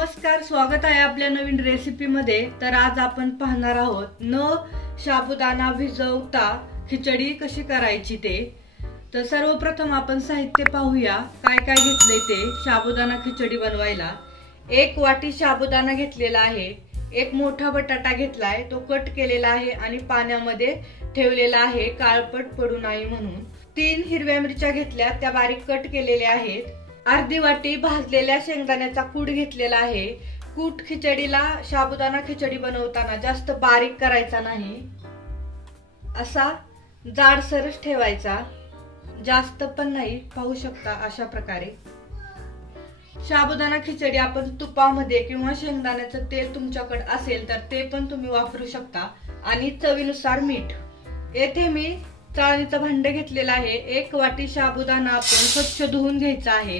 नमस्कार, स्वागत आहे आपल्या नवीन रेसिपी मध्ये। तर आज आपण पाहणार आहोत न साबुदाणा भिजवता खिचडी कशी करायची ते। तर सर्वप्रथम आपण साहित्य पाहूया काय काय घेतले ते साबुदाणा खिचडी बनवायला। 1 वाटी साबुदाणा घेतलेला आहे, एक मोठा बटाटा घेतलाय, तो कट केलेला आहे आणि पाण्यामध्ये ठेवलेला आहे काळपट पडू नये म्हणून। 3 हिरव्या मिरच्या घेतल्या, त्या बारीक कट केलेल्या आहेत। अर्धी वाटी भाजलेल्या शेंगदाण्याचा कूट घेतलेला आहे। कूट खिचडीला साबुदाणा खिचडी बनवताना जास्त बारीक करायचा नाही, असा जाडसरच ठेवायचा, जास्त पण नाही। पाहू शकता अशा प्रकारे। साबुदाणा खिचडी आपण तुपामध्ये किंवा शेंगदाण्याचं तेल तुमच्याकडे असेल तर ते पण तुम्ही वापरू शकता। आणि चवीनुसार मीठ। येथे मी चाळणीचं भांड घेतलेलं आहे। 1 वाटी साबुदाणा आपण स्वच्छ धुवून घ्यायचा आहे।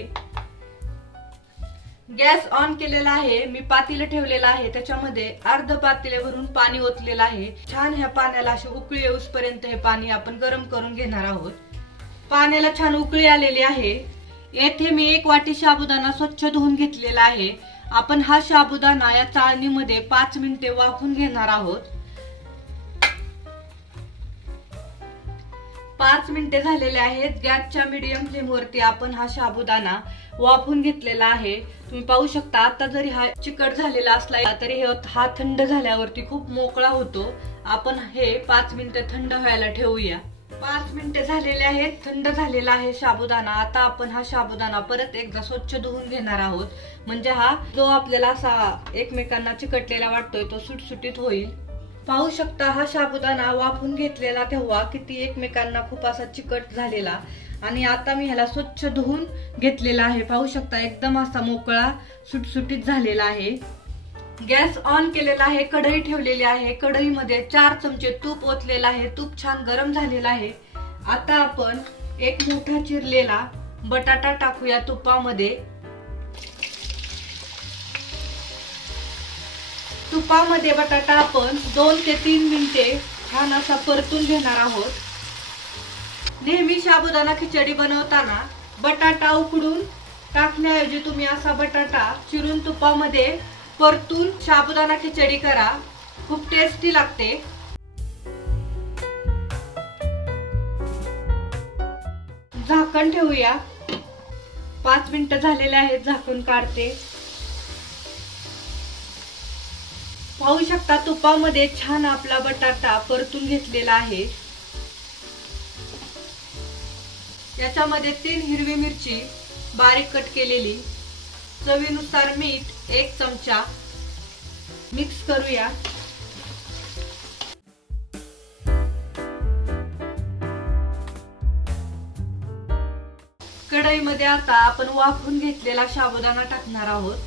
गॅस ऑन केलेला आहे, मी पातेलं ठेवलेलं आहे, त्याच्यामध्ये अर्ध पातेल्यावरून पाणी ओतलेलं आहे। छान ह्या पाण्याला अशी उकळी येऊपर्यंत हे पाणी आपण गरम करून घेणार आहोत। पाण्याला छान उकळी आलेली आहे। येथे मी 1 वाटी साबुदाणा स्वच्छ धुवून घेतलेला आहे। आपण हा साबुदाणा या चाळणीमध्ये 5 मिनिटे वाफवून घेणार आहोत। 5 मिनिटे झालेले आहेत। गॅसच्या मीडियम फ्लेम वरती आपण हा साबुदाणा वाफवून घेतलेला आहे। तुम्ही पाहू शकता आता जरी हा चिकट झालेला असला तरी हा थंड झाल्यावरती खूप मोकळा होतो। आपण हे 5 मिनिटे थंड व्हायला ठेवूया। 5 मिनिटे झालेले आहेत, थंड झालेला आहे साबुदाणा। आता आपण हा साबुदाणा परत एकदा स्वच्छ धुवून घेणार आहोत, म्हणजे हा जो आपल्याला असा एकमेकांना चिकटलेला वाटतोय तो सुटसुटीत होईल। पाहू शकता हा साबुदाणा वाफवून घेतलेला तेव्हा किती एकमेकांना खूप असा चिकट झालेला। आणि आता मी ह्याला स्वच्छ धुवून घेतलेला आहे। पाहू शकता एकदम असा मोकळा सुटसुटीत झालेला आहे। गॅस ऑन केलेला आहे, कढई ठेवलेली आहे। कढईमध्ये 4 चमचे तूप ओतलेला आहे। तूप छान गरम झालेला आहे। आता आपण एक मोठा चिरलेला बटाटा टाकूया तुपामध्ये। तुपामध्ये बटाटा आपण 2 ते 3 मिनिटे छान असा परतून घेणार आहोत। नेहमी साबुदाणा खिचडी बनवताना बटाटा उकडून टाकण्याऐवजी तुम्ही असा बटाटा चिरून तुपामध्ये परतून साबुदाणा खिचडी करा, खूप टेस्टी लागते। झाकण ठेवूया। 5 मिनिटं झालेले आहेत, झाकण काढते। पाहू शकता तुपामध्ये छान आपला बटाटा परतून घेतलेला आहे। याच्यामध्ये 3 हिरवी मिरची बारीक कट केलेली, चवीनुसार मीठ 1 चमचा, मिक्स करूया। कढईमध्ये आता आपण वाफवून घेतलेला साबुदाणा टाकणार आहोत,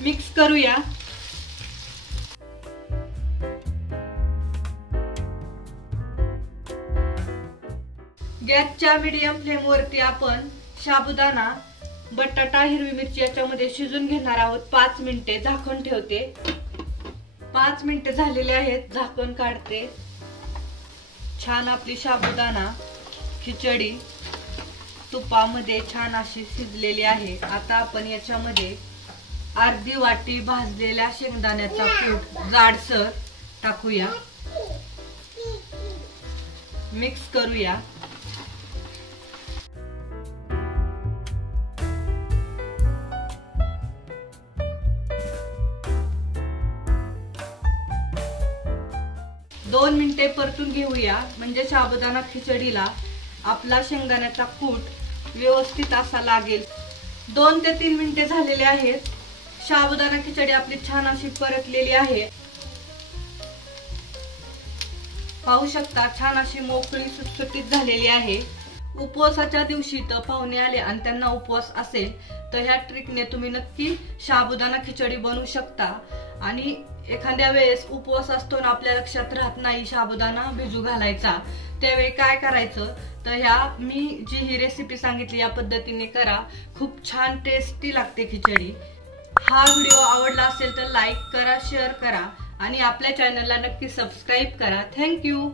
मिक्स करूया। गॅसच्या मीडियम फ्लेम वरती आपण साबुदाणा, बटाटा, हिरवी मिरची याच्यामध्ये शिजून घेणार आहोत 5 मिनिटे। झाकण ठेवते। 5 मिनिटे झालेले आहेत, झाकण काढते। छान आपली साबुदाणा खिचडी तुपामध्ये छान अशी शिजलेली आहे। आता आपण याच्यामध्ये अर्धी वाटी भाजलेल्या शेंगदाण्याचा कूट जाडसर टाकूया, मिक्स करूया। दोन मिनिटे परतून घेऊया, म्हणजे साबुदाणा खिचडीला आपला शेंगदाण्याचा कूट व्यवस्थित असा लागेल। 2 ते 3 मिनिटे झालेले आहेत। साबुदाणा खिचडी आपली छान अशी परतलेली आहे। पाहू शकता छान अशी मोकळी सुटसुटीत झालेली आहे। उपवासाच्या दिवशी तर पाहुणे आले आणि त्यांना उपवास असेल तर ह्या ट्रिकने तुम्ही नक्की साबुदाणा खिचडी बनवू शकता। आणि एखाद्या वेळेस उपवास असतो ना, आपल्या लक्षात राहत नाही साबुदाणा भिजू घालायचा, त्यावेळी काय करायचं तर मी जी ही रेसिपी सांगितली या पद्धतीने करा, खूप छान टेस्टी लागते खिचडी। हा व्हिडिओ आवडला असेल तर लाईक करा, शेअर करा आणि आपल्या चॅनलला नक्की सबस्क्राईब करा। थँक्यू।